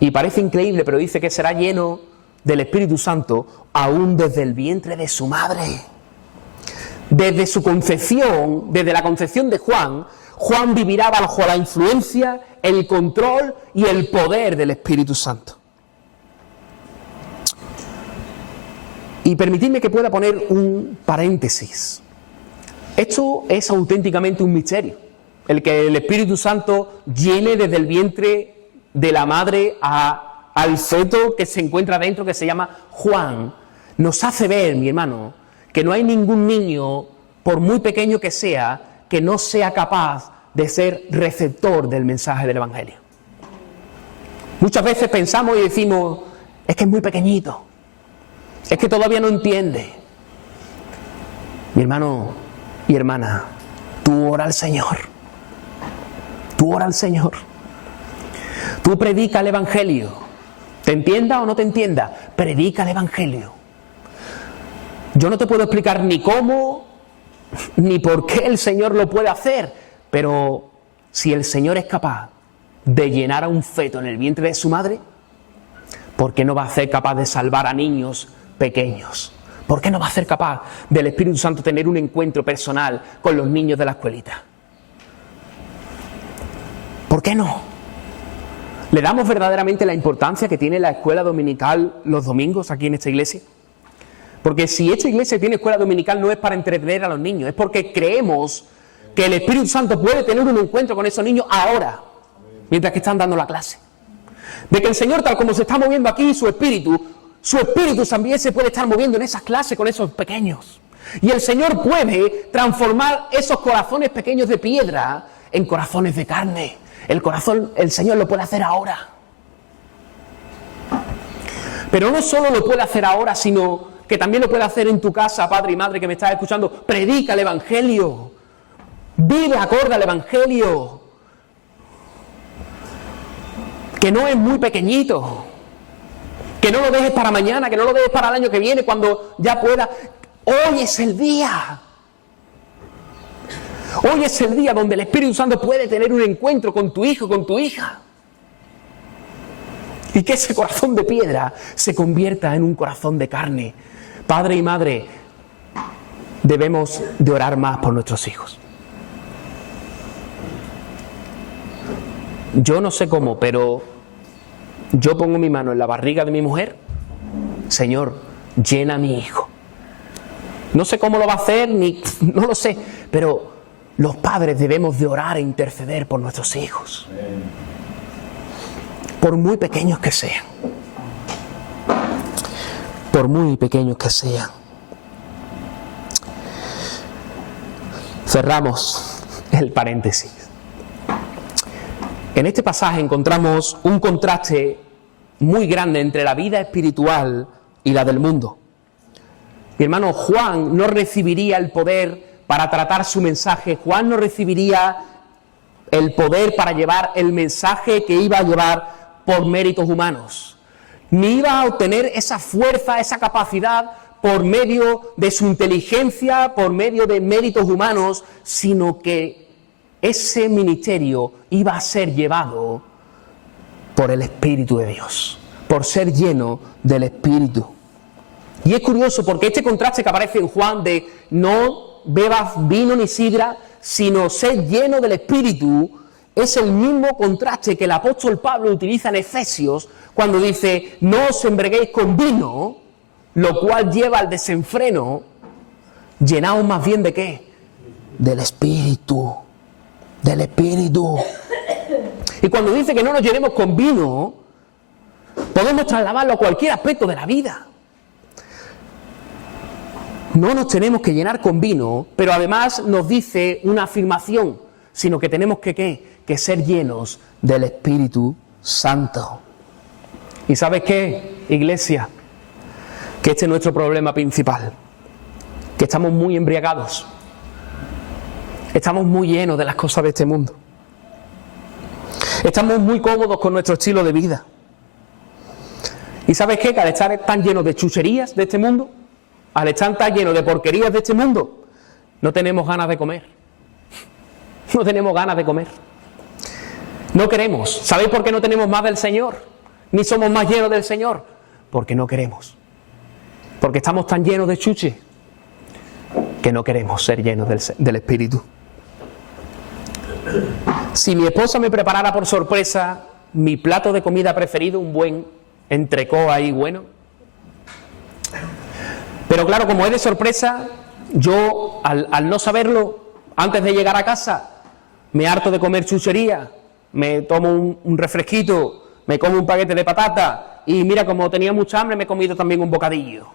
Y parece increíble, pero dice que será lleno del Espíritu Santo aún desde el vientre de su madre. Desde su concepción, desde la concepción de Juan, Juan vivirá bajo la influencia, el control y el poder del Espíritu Santo. Y permitidme que pueda poner un paréntesis. Esto es auténticamente un misterio. El que el Espíritu Santo llene desde el vientre de la madre al feto que se encuentra dentro, que se llama Juan, nos hace ver, mi hermano, que no hay ningún niño, por muy pequeño que sea, que no sea capaz de ser receptor del mensaje del Evangelio. Muchas veces pensamos y decimos, es que es muy pequeñito, es que todavía no entiende. Mi hermano, y hermana, tú ora al Señor. Tú ora al Señor. Tú predica el Evangelio. ¿Te entienda o no te entienda? Predica el Evangelio. Yo no te puedo explicar ni cómo, ni por qué el Señor lo puede hacer, pero si el Señor es capaz de llenar a un feto en el vientre de su madre, ¿por qué no va a ser capaz de salvar a niños pequeños? ¿Por qué no va a ser capaz del Espíritu Santo tener un encuentro personal con los niños de la escuelita? ¿Por qué no? ¿Le damos verdaderamente la importancia que tiene la escuela dominical los domingos aquí en esta iglesia? Porque si esta iglesia tiene escuela dominical no es para entretener a los niños, es porque creemos que el Espíritu Santo puede tener un encuentro con esos niños ahora, mientras que están dando la clase. De que el Señor, tal como se está moviendo aquí, su Espíritu también se puede estar moviendo en esas clases con esos pequeños. Y el Señor puede transformar esos corazones pequeños de piedra en corazones de carne. El Señor lo puede hacer ahora. Pero no solo lo puede hacer ahora, sino que también lo puede hacer en tu casa, padre y madre que me estás escuchando. Predica el Evangelio. Vive acorde al Evangelio. Que no es muy pequeñito. Que no lo dejes para mañana, que no lo dejes para el año que viene, cuando ya pueda. Hoy es el día. Hoy es el día donde el Espíritu Santo puede tener un encuentro con tu hijo, con tu hija. Y que ese corazón de piedra se convierta en un corazón de carne. Padre y madre, debemos de orar más por nuestros hijos. Yo no sé cómo, pero yo pongo mi mano en la barriga de mi mujer. Señor, llena a mi hijo. No sé cómo lo va a hacer, no lo sé, pero los padres debemos de orar e interceder por nuestros hijos. Por muy pequeños que sean. Por muy pequeños que sean. Cerramos el paréntesis. En este pasaje encontramos un contraste muy grande entre la vida espiritual y la del mundo. Mi hermano, Juan no recibiría el poder para tratar su mensaje. Juan no recibiría el poder para llevar el mensaje que iba a llevar por méritos humanos. Ni iba a obtener esa fuerza, esa capacidad por medio de su inteligencia, por medio de méritos humanos, sino que ese ministerio iba a ser llevado por el Espíritu de Dios, por ser lleno del Espíritu. Y es curioso porque este contraste que aparece en Juan de no bebas vino ni sidra, sino ser lleno del Espíritu, es el mismo contraste que el apóstol Pablo utiliza en Efesios cuando dice, no os embriaguéis con vino, lo cual lleva al desenfreno, llenaos más bien ¿de qué? Del Espíritu, del Espíritu. Y cuando dice que no nos llenemos con vino, podemos trasladarlo a cualquier aspecto de la vida. No nos tenemos que llenar con vino, pero además nos dice una afirmación, sino que tenemos que ser llenos del Espíritu Santo. ¿Y sabes qué, iglesia? Que este es nuestro problema principal, que estamos muy embriagados, estamos muy llenos de las cosas de este mundo, estamos muy cómodos con nuestro estilo de vida. ¿Y sabes qué? Que al estar tan llenos de chucherías de este mundo, al estar tan llenos de porquerías de este mundo, no tenemos ganas de comer. No tenemos ganas de comer. No queremos. ¿Sabéis por qué no tenemos más del Señor? Ni somos más llenos del Señor. Porque no queremos. Porque estamos tan llenos de chuche que no queremos ser llenos del Espíritu. Si mi esposa me preparara por sorpresa mi plato de comida preferido, un buen entrecó ahí bueno, pero claro, como es de sorpresa, yo al no saberlo, antes de llegar a casa, me harto de comer chuchería, me tomo un refresquito, me como un paquete de patata y mira, como tenía mucha hambre, me he comido también un bocadillo.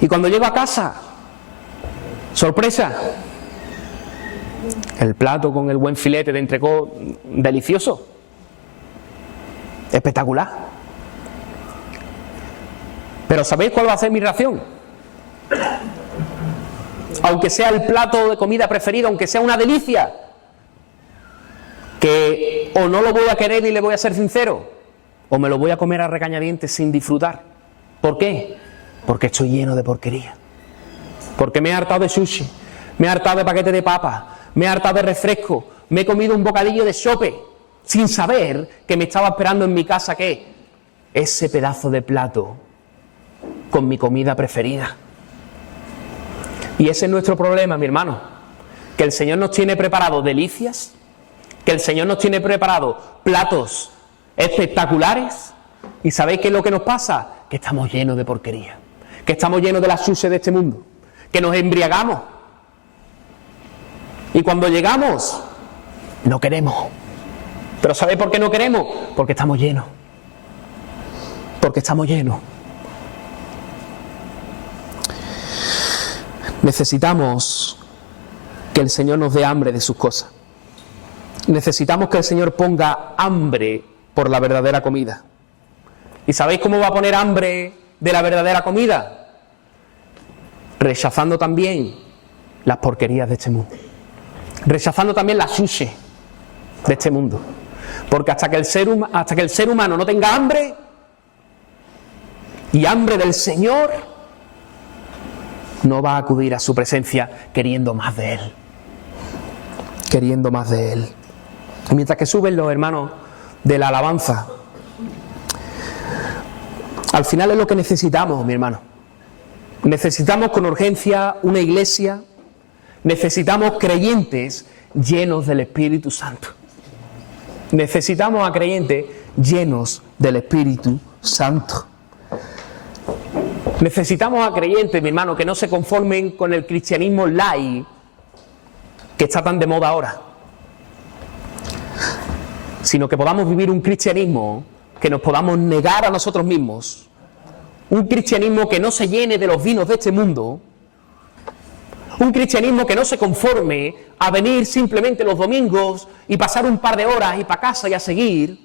Y cuando llego a casa, sorpresa, el plato con el buen filete de entrecó delicioso, espectacular. Pero ¿sabéis cuál va a ser mi reacción? aunque sea el plato de comida preferido, aunque sea una delicia, que o no lo voy a querer y le voy a ser sincero, o me lo voy a comer a regañadientes sin disfrutar. ¿Por qué? Porque estoy lleno de porquería. Porque me he hartado de sushi, me he hartado de paquete de papas, me he hartado de refresco, me he comido un bocadillo de sope, sin saber que me estaba esperando en mi casa, ¿qué? Ese pedazo de plato con mi comida preferida. Y ese es nuestro problema, mi hermano, que el Señor nos tiene preparado delicias, que el Señor nos tiene preparado platos espectaculares, y ¿sabéis qué es lo que nos pasa? Que estamos llenos de porquería, que estamos llenos de la sucia de este mundo, que nos embriagamos, y cuando llegamos no queremos. ¿Pero sabéis por qué no queremos? Porque estamos llenos, porque estamos llenos. Necesitamos que el Señor nos dé hambre de sus cosas. Necesitamos que el Señor ponga hambre por la verdadera comida. ¿Y sabéis cómo va a poner hambre de la verdadera comida? Rechazando también las porquerías de este mundo. Rechazando también la sushi de este mundo. Porque hasta que el ser humano no tenga hambre, y hambre del Señor, no va a acudir a su presencia queriendo más de Él. Queriendo más de Él. Y mientras que suben los hermanos de la alabanza, al final es lo que necesitamos, mi hermano. Necesitamos con urgencia una iglesia, necesitamos creyentes llenos del Espíritu Santo. Necesitamos a creyentes llenos del Espíritu Santo. Necesitamos a creyentes, mi hermano, que no se conformen con el cristianismo light que está tan de moda ahora, sino que podamos vivir un cristianismo que nos podamos negar a nosotros mismos, un cristianismo que no se llene de los vinos de este mundo, un cristianismo que no se conforme a venir simplemente los domingos y pasar un par de horas y para casa y a seguir,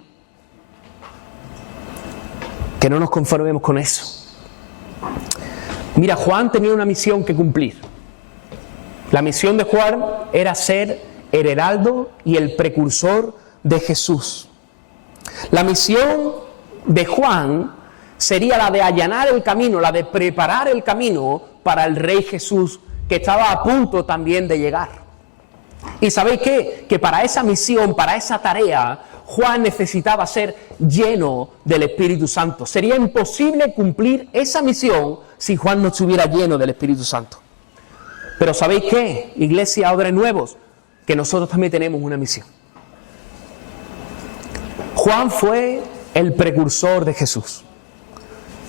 que no nos conformemos con eso. Mira, Juan tenía una misión que cumplir. La misión de Juan era ser el heraldo y el precursor de Jesús. La misión de Juan sería la de allanar el camino, la de preparar el camino para el Rey Jesús, que estaba a punto también de llegar. ¿Y sabéis qué? Que para esa misión, para esa tarea, Juan necesitaba ser lleno del Espíritu Santo. Sería imposible cumplir esa misión si Juan no estuviera lleno del Espíritu Santo. Pero ¿sabéis qué? Iglesia Odres Nuevos, que nosotros también tenemos una misión. Juan fue el precursor de Jesús,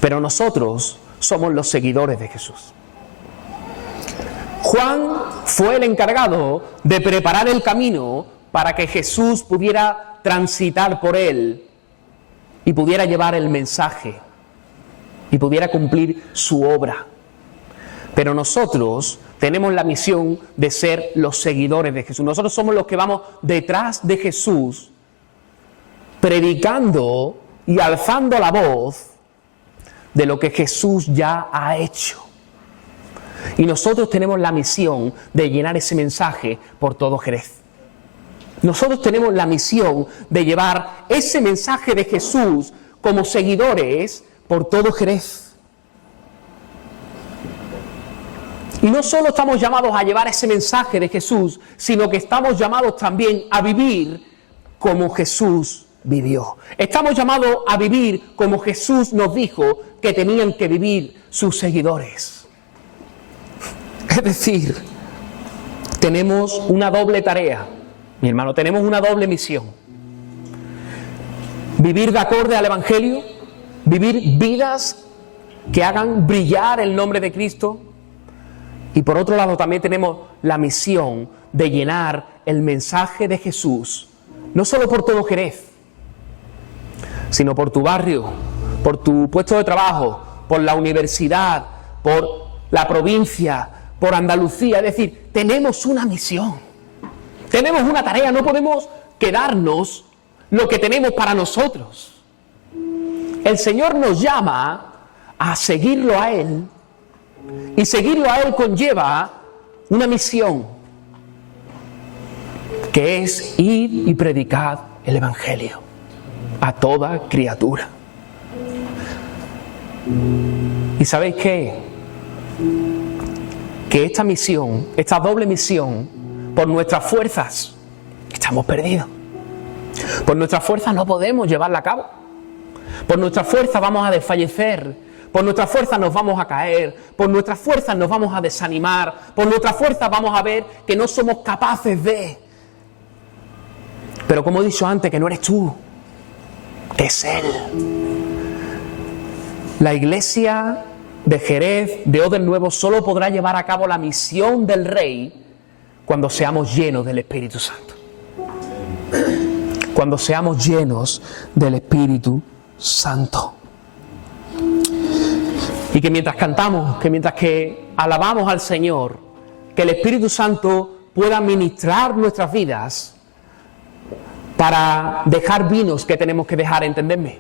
pero nosotros somos los seguidores de Jesús. Juan fue el encargado de preparar el camino para que Jesús pudiera transitar por él y pudiera llevar el mensaje y pudiera cumplir su obra. Pero nosotros tenemos la misión de ser los seguidores de Jesús. Nosotros somos los que vamos detrás de Jesús, predicando y alzando la voz de lo que Jesús ya ha hecho. Y nosotros tenemos la misión de llenar ese mensaje por todo Jerez. Nosotros tenemos la misión de llevar ese mensaje de Jesús como seguidores por todo Jerez. Y no solo estamos llamados a llevar ese mensaje de Jesús, sino que estamos llamados también a vivir como Jesús vivió. Estamos llamados a vivir como Jesús nos dijo que tenían que vivir sus seguidores. Es decir, tenemos una doble tarea, mi hermano, tenemos una doble misión. Vivir de acorde al Evangelio, vivir vidas que hagan brillar el nombre de Cristo. Y por otro lado también tenemos la misión de llenar el mensaje de Jesús, no solo por todo Jerez, sino por tu barrio, por tu puesto de trabajo, por la universidad, por la provincia, por Andalucía. Es decir, tenemos una misión, tenemos una tarea, no podemos quedarnos lo que tenemos para nosotros. El Señor nos llama a seguirlo a Él, y seguirlo a Él conlleva una misión que es ir y predicar el Evangelio a toda criatura. ¿Y sabéis qué? Que esta misión, esta doble misión, por nuestras fuerzas, estamos perdidos. Por nuestras fuerzas no podemos llevarla a cabo. Por nuestras fuerzas vamos a desfallecer. Por nuestras fuerzas nos vamos a caer. Por nuestras fuerzas nos vamos a desanimar. Por nuestras fuerzas vamos a ver que no somos capaces de. Pero como he dicho antes, que no eres tú, es Él. La iglesia de Jerez, de Odres Nuevo, solo podrá llevar a cabo la misión del Rey cuando seamos llenos del Espíritu Santo. Cuando seamos llenos del Espíritu Santo. Y que mientras cantamos, que mientras que alabamos al Señor, que el Espíritu Santo pueda ministrar nuestras vidas para dejar vinos que tenemos que dejar, ¿entendedme?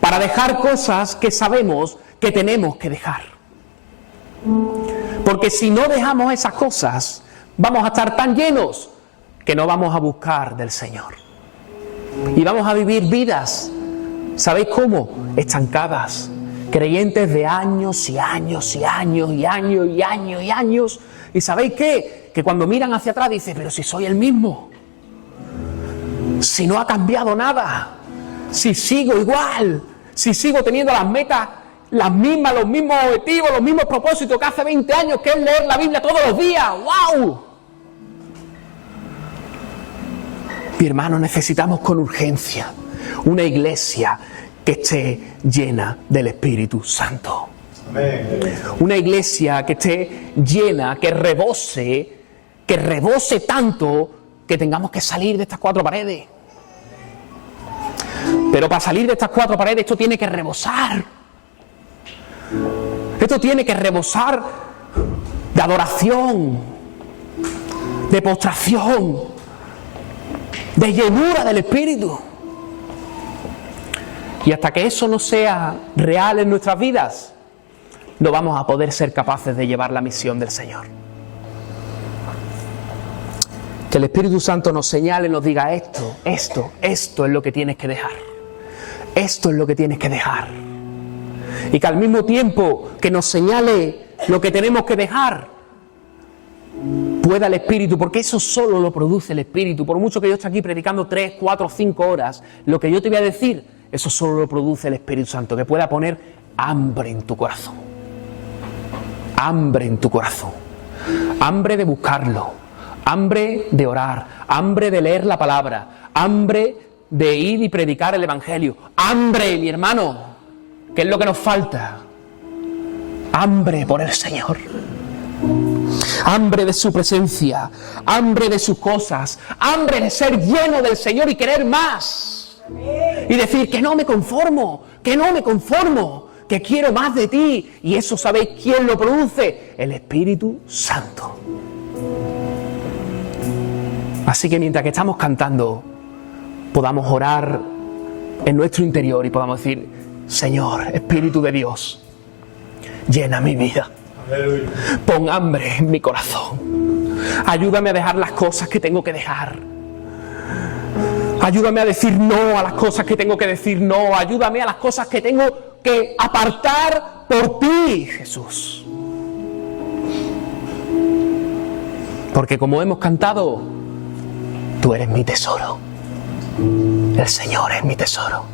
Para dejar cosas que sabemos que tenemos que dejar. Porque si no dejamos esas cosas, vamos a estar tan llenos que no vamos a buscar del Señor. Y vamos a vivir vidas, ¿sabéis cómo? Estancadas. Creyentes de años y años y años y años y años y años. ¿Y sabéis qué? Que cuando miran hacia atrás dicen, pero si soy el mismo. Si no ha cambiado nada. Si sigo igual. Si sigo teniendo las metas las mismas, los mismos objetivos, los mismos propósitos que hace 20 años, que es leer la Biblia todos los días. ¡Wow! Mi hermano, necesitamos con urgencia una iglesia que esté llena del Espíritu Santo. Amén. Una iglesia que esté llena, que rebose tanto que tengamos que salir de estas cuatro paredes. Pero para salir de estas cuatro paredes esto tiene que rebosar. Esto tiene que rebosar de adoración, de postración, de llenura del Espíritu. Y hasta que eso no sea real en nuestras vidas, no vamos a poder ser capaces de llevar la misión del Señor. Que el Espíritu Santo nos señale, nos diga esto es lo que tienes que dejar. Esto es lo que tienes que dejar. Y que al mismo tiempo que nos señale lo que tenemos que dejar, pueda el Espíritu, porque eso solo lo produce el Espíritu. Por mucho que yo esté aquí predicando 3, 4, 5 horas, lo que yo te voy a decir, eso solo lo produce el Espíritu Santo, que pueda poner hambre en tu corazón. Hambre en tu corazón. Hambre de buscarlo. Hambre de orar. Hambre de leer la palabra. Hambre de ir y predicar el Evangelio. Hambre, mi hermano, que es lo que nos falta. Hambre por el Señor. Hambre de su presencia. Hambre de sus cosas. Hambre de ser lleno del Señor y querer más. Y decir que no me conformo, que quiero más de ti. Y eso, ¿sabéis quién lo produce? El Espíritu Santo. Así que mientras que estamos cantando, podamos orar en nuestro interior y podamos decir, Señor, Espíritu de Dios, llena mi vida. Aleluya. Pon hambre en mi corazón. Ayúdame a dejar las cosas que tengo que dejar. Ayúdame a decir no a las cosas que tengo que decir no. Ayúdame a las cosas que tengo que apartar por ti, Jesús. Porque como hemos cantado, tú eres mi tesoro. El Señor es mi tesoro.